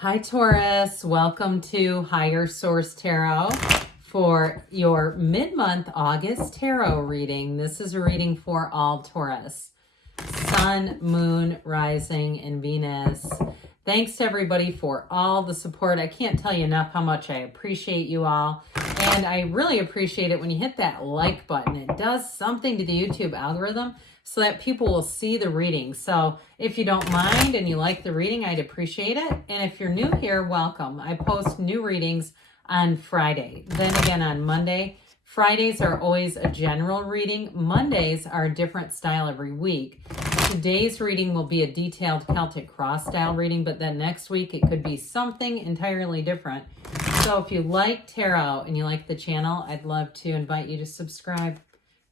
Hi Taurus, welcome to Higher Source Tarot for your mid-month August tarot reading. This is a reading for all Taurus. Sun, Moon, Rising, and Venus. Thanks to everybody for all the support. I can't tell you enough how much I appreciate you all. And I really appreciate it when you hit that like button. It does something to the YouTube algorithm so that people will see the reading. So if you don't mind and you like the reading, I'd appreciate it. And if you're new here, welcome. I post new readings on Friday, then again on Monday. Fridays are always a general reading. Mondays are a different style every week. Today's reading will be a detailed Celtic cross style reading, but then next week it could be something entirely different. So if you like tarot and you like the channel, I'd love to invite you to subscribe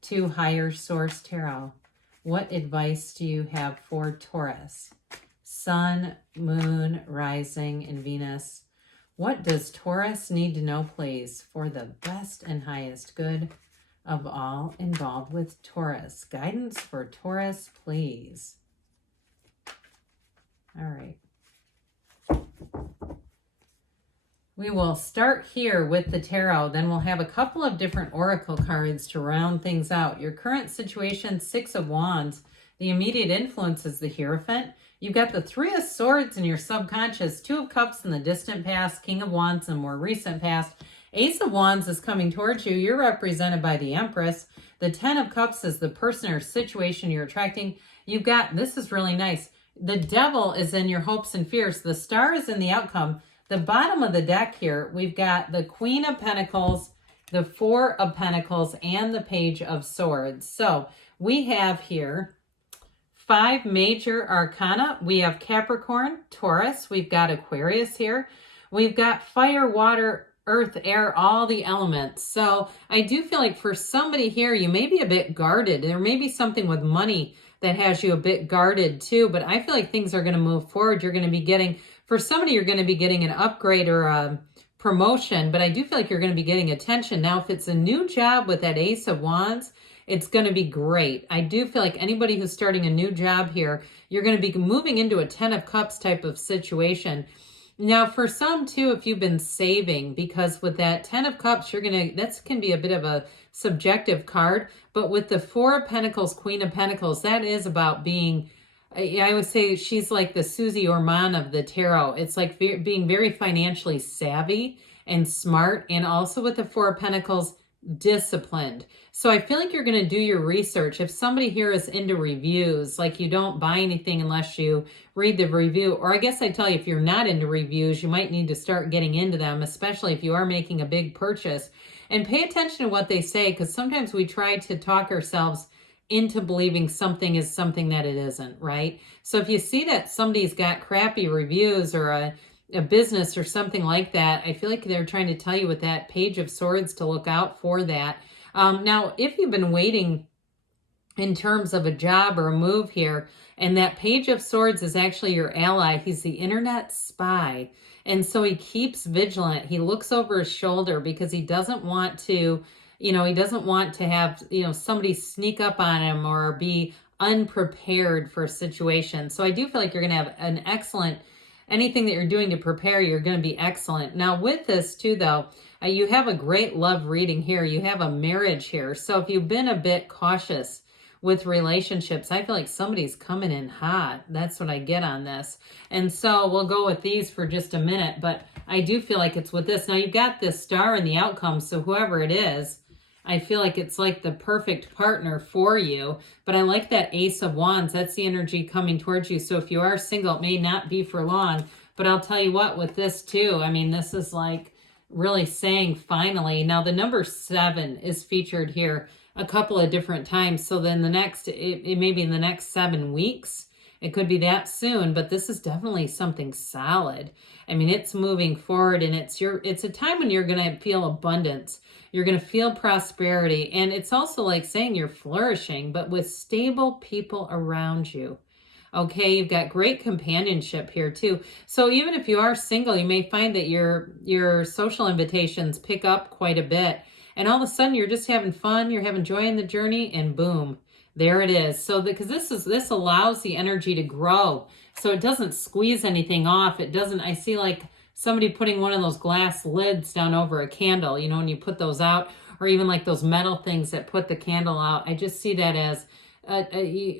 to Higher Source Tarot. What advice do you have for Taurus? Sun, Moon, Rising, and Venus. What does Taurus need to know, please, for the best and highest good of all involved with Taurus? Guidance for Taurus, please. All right. We will start here with the tarot. Then we'll have a couple of different oracle cards to round things out. Your current situation, Six of Wands. The immediate influence is the Hierophant. You've got the Three of Swords in your subconscious, Two of Cups in the distant past, King of Wands in the more recent past. Ace of Wands is coming towards you. You're represented by the Empress. The Ten of Cups is the person or situation you're attracting. You've got, this is really nice, the Devil is in your hopes and fears. The Star is in the outcome. The bottom of the deck here, we've got the Queen of Pentacles, the Four of Pentacles, and the Page of Swords. So we have here 5 major arcana. We have Capricorn, Taurus. We've got Aquarius here. We've got fire, water, earth, air, all the elements. So I do feel like for somebody here, you may be a bit guarded. There may be something with money that has you a bit guarded too, but I feel like things are going to move forward. You're going to be getting, for somebody, you're going to be getting an upgrade or a promotion, but I do feel like you're going to be getting attention. Now, if it's a new job with that Ace of Wands, it's going to be great. I do feel like anybody who's starting a new job here, you're going to be moving into a Ten of Cups type of situation. Now, for some too, if you've been saving, because with that Ten of Cups, that can be a bit of a subjective card, but with the Four of Pentacles, Queen of Pentacles, that is about being, I would say she's like the Susie Orman of the tarot. It's like being very financially savvy and smart, and also with the Four of Pentacles, disciplined. So I feel like you're going to do your research. If somebody here is into reviews, like you don't buy anything unless you read the review, or I guess I tell you, if you're not into reviews, you might need to start getting into them, especially if you are making a big purchase. And pay attention to what they say, because sometimes we try to talk ourselves into believing something is something that it isn't, right? So if you see that somebody's got crappy reviews or a business or something like that, I feel like they're trying to tell you with that Page of Swords to look out for that. Now, if you've been waiting in terms of a job or a move here, and that Page of Swords is actually your ally, he's the internet spy. And so he keeps vigilant. He looks over his shoulder because he doesn't want to, he doesn't want to have, somebody sneak up on him or be unprepared for a situation. So I do feel like you're going to have an excellent, anything that you're doing to prepare, you're going to be excellent. Now with this too, though, you have a great love reading here. You have a marriage here. So if you've been a bit cautious with relationships, I feel like somebody's coming in hot. That's what I get on this. And so we'll go with these for just a minute, but I do feel like it's with this. Now you've got this Star in the outcome, so whoever it is, I feel like it's like the perfect partner for you. But I like that Ace of Wands. That's the energy coming towards you. So if you are single, it may not be for long. But I'll tell you what, with this too, I mean, this is like really saying finally. Now the number 7 is featured here a couple of different times. So then the next, it may be in the next 7 weeks. It could be that soon, but this is definitely something solid. I mean, it's moving forward, and it's a time when you're going to feel abundance. You're going to feel prosperity. And it's also like saying you're flourishing, but with stable people around you. Okay, you've got great companionship here too. So even if you are single, you may find that your social invitations pick up quite a bit. And all of a sudden you're just having fun, you're having joy in the journey, and boom, there it is. So because this allows the energy to grow. So it doesn't squeeze anything off. It doesn't, I see like somebody putting one of those glass lids down over a candle, you know, and you put those out, or even like those metal things that put the candle out. I just see that as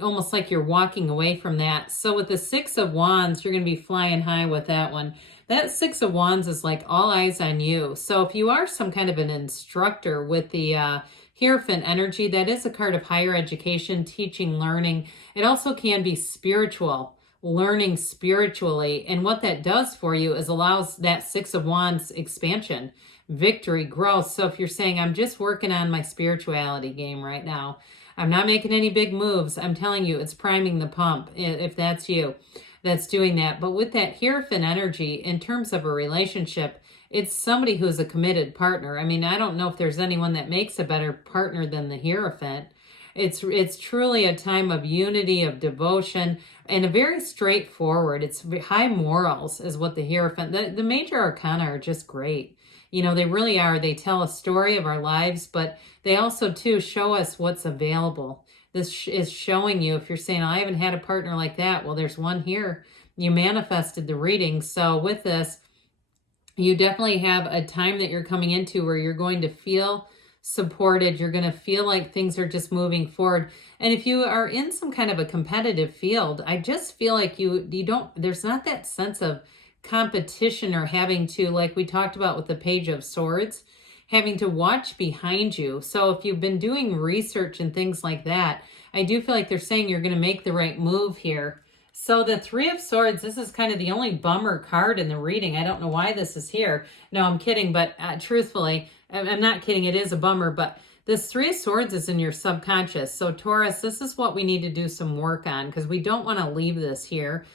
almost like you're walking away from that. So with the Six of Wands, you're going to be flying high with that one. That Six of Wands is like all eyes on you. So if you are some kind of an instructor with the Hierophant energy, that is a card of higher education, teaching, learning. It also can be spiritual, learning spiritually. And what that does for you is allows that Six of Wands expansion, victory, growth. So if you're saying, I'm just working on my spirituality game right now, I'm not making any big moves, I'm telling you, it's priming the pump, if that's you that's doing that. But with that Hierophant energy, in terms of a relationship, it's somebody who's a committed partner. I mean, I don't know if there's anyone that makes a better partner than the Hierophant. It's truly a time of unity, of devotion, and a very straightforward. It's high morals is what the Hierophant, the major arcana are just great. You know, they really are. They tell a story of our lives, but they also, too, show us what's available. This is showing you, if you're saying, I haven't had a partner like that, well, there's one here. You manifested the reading. So with this, you definitely have a time that you're coming into where you're going to feel supported. You're going to feel like things are just moving forward. And if you are in some kind of a competitive field, I just feel like you don't, there's not that sense of competition or having to, like we talked about with the Page of Swords, having to watch behind you. So if you've been doing research and things like that, I do feel like they're saying you're going to make the right move here. So the Three of Swords, this is kind of the only bummer card in the reading. I don't know why this is here. No, I'm kidding, but truthfully, I'm not kidding. It is a bummer, but this Three of Swords is in your subconscious. So Taurus, this is what we need to do some work on because we don't want to leave this here.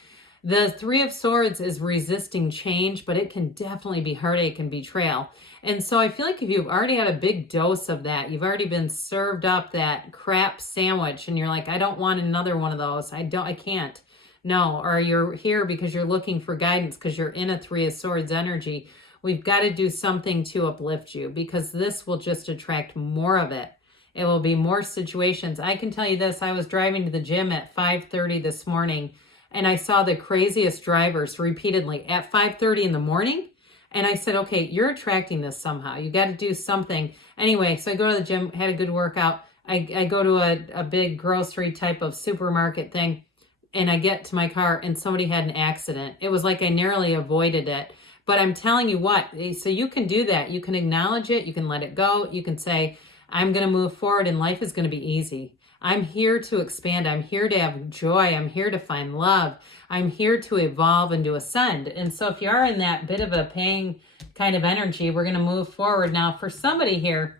The Three of Swords is resisting change, but it can definitely be heartache and betrayal. And so I feel like if you've already had a big dose of that, you've already been served up that crap sandwich and you're like, I don't want another one of those. I can't. No, or you're here because you're looking for guidance because you're in a Three of Swords energy. We've got to do something to uplift you because this will just attract more of it. It will be more situations. I can tell you this, I was driving to the gym at 5:30 this morning and I saw the craziest drivers repeatedly at 5:30 in the morning. And I said, okay, you're attracting this somehow. You got to do something. Anyway, so I go to the gym, had a good workout. I go to a big grocery type of supermarket thing. And I get to my car and somebody had an accident. It was like I narrowly avoided it. But I'm telling you what, so you can do that. You can acknowledge it. You can let it go. You can say, I'm going to move forward and life is going to be easy. I'm here to expand. I'm here to have joy. I'm here to find love. I'm here to evolve and to ascend. And so if you are in that bit of a paying kind of energy, we're going to move forward. Now for somebody here,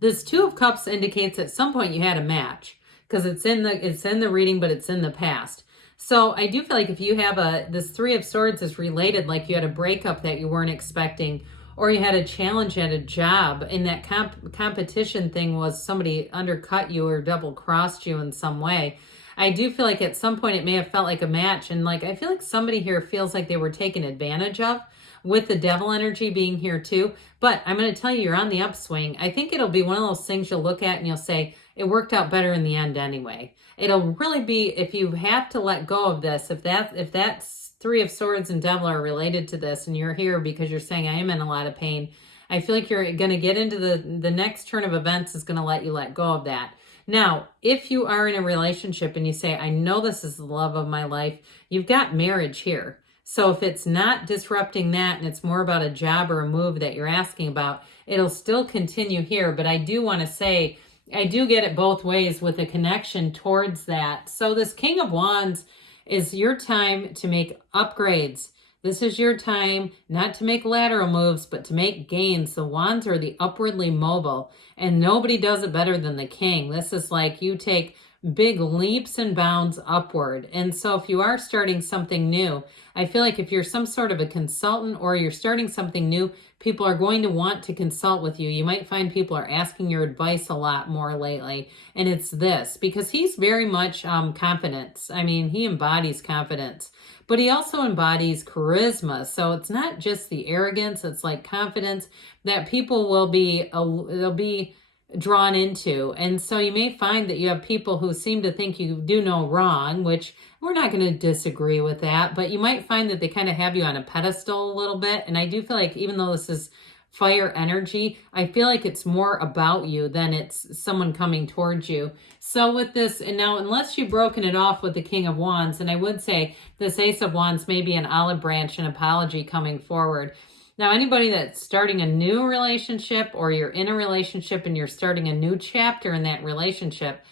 this Two of Cups indicates at some point you had a match. Because it's in the reading, but it's in the past. So I do feel like if you have this Three of Swords is related, like you had a breakup that you weren't expecting, or you had a challenge at a job, and that competition thing was somebody undercut you or double crossed you in some way. I do feel like at some point it may have felt like a match, and like I feel like somebody here feels like they were taken advantage of, with the Devil energy being here too. But I'm going to tell you, you're on the upswing. I think it'll be one of those things you'll look at and you'll say, it worked out better in the end anyway. It'll really be, if you have to let go of this, if that's Three of Swords and Devil are related to this and you're here because you're saying, I am in a lot of pain, I feel like you're going to get into the next turn of events is going to let you let go of that. Now, if you are in a relationship and you say, I know this is the love of my life, you've got marriage here. So if it's not disrupting that and it's more about a job or a move that you're asking about, it'll still continue here. But I do want to say, I do get it both ways with a connection towards that. So this King of Wands is your time to make upgrades. This is your time not to make lateral moves, but to make gains. The Wands are the upwardly mobile, and nobody does it better than the King. This is like you take big leaps and bounds upward. And so if you are starting something new, I feel like if you're some sort of a consultant or you're starting something new, people are going to want to consult with you. You might find people are asking your advice a lot more lately. And it's this, because he's very much confidence. I mean, he embodies confidence, but he also embodies charisma. So it's not just the arrogance, it's like confidence that people will be, they'll be drawn into. And so you may find that you have people who seem to think you do no wrong, which we're not going to disagree with that, but you might find that they kind of have you on a pedestal a little bit. And I do feel like even though this is fire energy, I feel like it's more about you than it's someone coming towards you. So with this, and now unless you've broken it off with the King of Wands, and I would say this Ace of Wands may be an olive branch, an apology coming forward. Now, anybody that's starting a new relationship, or you're in a relationship and you're starting a new chapter in that relationship,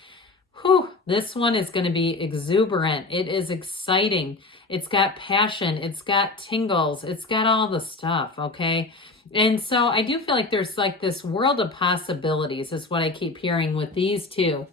this one is going to be exuberant. It is exciting. It's got passion. It's got tingles. It's got all the stuff, okay? And so I do feel like there's like this world of possibilities is what I keep hearing with these two.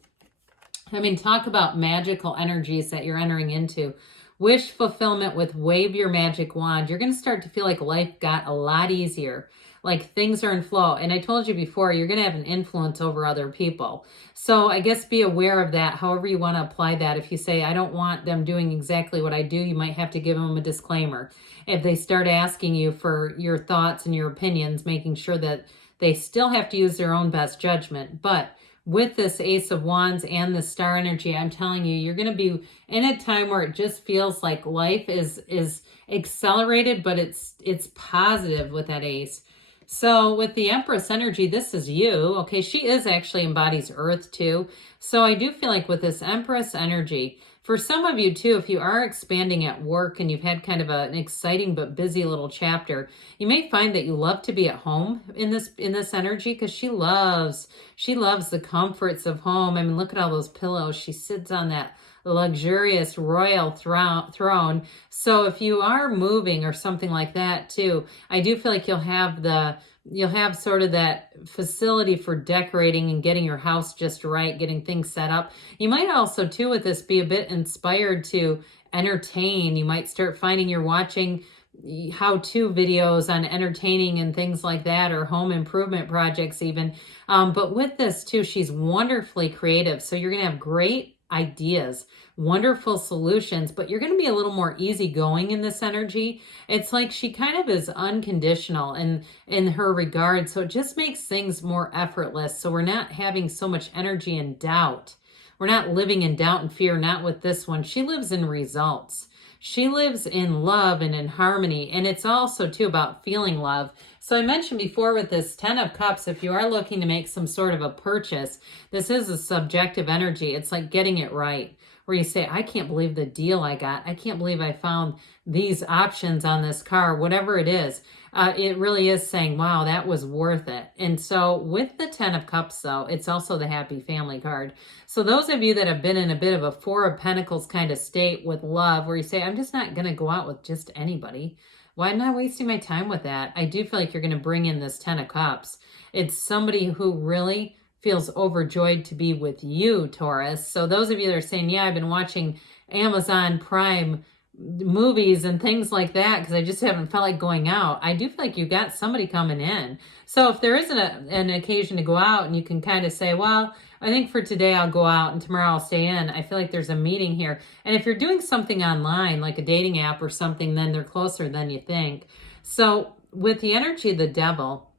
I mean, talk about magical energies that you're entering into. Wish fulfillment with wave your magic wand. You're going to start to feel like life got a lot easier. Like things are in flow. And I told you before, you're going to have an influence over other people. So I guess be aware of that, however you want to apply that. If you say, I don't want them doing exactly what I do, you might have to give them a disclaimer. If they start asking you for your thoughts and your opinions, making sure that they still have to use their own best judgment. But with this Ace of Wands and the star energy, I'm telling you, you're going to be in a time where it just feels like life is accelerated, but it's positive with that ace. So with the Empress energy, this is you. Okay, she is actually embodies Earth too. So I do feel like with this Empress energy, for some of you too, if you are expanding at work and you've had kind of an exciting but busy little chapter, you may find that you love to be at home in this energy, because she loves the comforts of home. I mean, look at all those pillows. She sits on that luxurious royal throne. So if you are moving or something like that too, I do feel like you'll have sort of that facility for decorating and getting your house just right, getting things set up. You might also too with this be a bit inspired to entertain. You might start finding you're watching how-to videos on entertaining and things like that, or home improvement projects even. But with this too, she's wonderfully creative. So you're going to have great ideas, wonderful solutions, but you're going to be a little more easygoing in this energy. It's like she kind of is unconditional in her regard. So it just makes things more effortless. So we're not having so much energy and doubt. We're not living in doubt and fear, not with this one. She lives in results. She lives in love and in harmony. And it's also too about feeling love. So I mentioned before with this 10 of Cups, if you are looking to make some sort of a purchase, this is a subjective energy. It's like getting it right, where you say, I can't believe the deal I got. I can't believe I found these options on this car, whatever it is. It really is saying, wow, that was worth it. And so with the 10 of Cups, though, it's also the happy family card. So those of you that have been in a bit of a 4 of Pentacles kind of state with love, where you say, I'm just not going to go out with just anybody. Why am I wasting my time with that? I do feel like you're going to bring in this 10 of Cups. It's somebody who really feels overjoyed to be with you, Taurus. So those of you that are saying, yeah, I've been watching Amazon Prime movies and things like that because I just haven't felt like going out, I do feel like you got somebody coming in. So if there isn't an occasion to go out and you can kind of say, well, I think for today I'll go out and tomorrow I'll stay in, I feel like there's a meeting here. And if you're doing something online, like a dating app or something, then they're closer than you think. So with the energy of the devil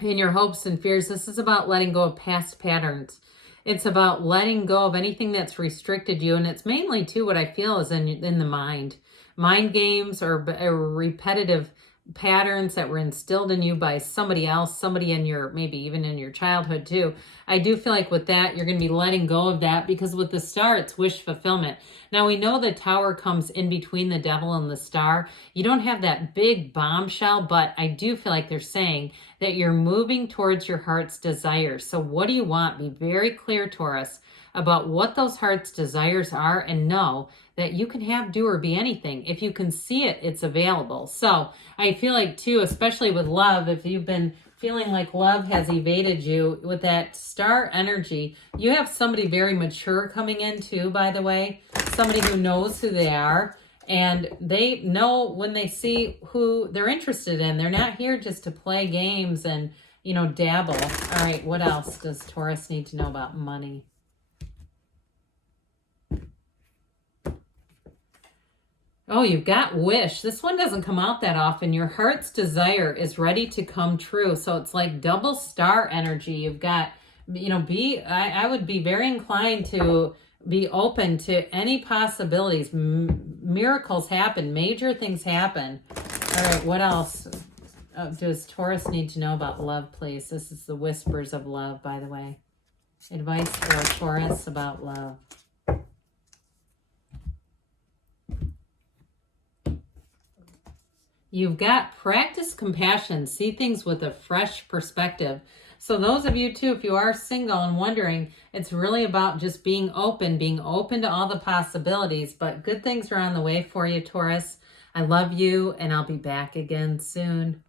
in your hopes and fears, this is about letting go of past patterns. It's about letting go of anything that's restricted you. And it's mainly, too, what I feel is in the mind. Mind games or repetitive patterns that were instilled in you by somebody else, somebody in your, maybe even in your childhood, too. I do feel like with that, you're going to be letting go of that, because with the star, it's wish fulfillment. Now, we know the tower comes in between the devil and the star. You don't have that big bombshell, but I do feel like they're saying that you're moving towards your heart's desires. So what do you want? Be very clear, Taurus, about what those heart's desires are, and know that you can have, do, or be anything. If you can see it, it's available. So I feel like, too, especially with love, if you've been feeling like love has evaded you, with that star energy, you have somebody very mature coming in, too, by the way. Somebody who knows who they are. And they know when they see who they're interested in. They're not here just to play games and, dabble. All right, what else does Taurus need to know about money? Oh, you've got wish. This one doesn't come out that often. Your heart's desire is ready to come true. So it's like double star energy. You've got You know, I would be very inclined to be open to any possibilities. Miracles happen, major things happen. All right, what else does Taurus need to know about love, please? This is the whispers of love, by the way. Advice for Taurus about love. You've got practice compassion. See things with a fresh perspective. So those of you too, if you are single and wondering, it's really about just being open to all the possibilities. But good things are on the way for you, Taurus. I love you, and I'll be back again soon.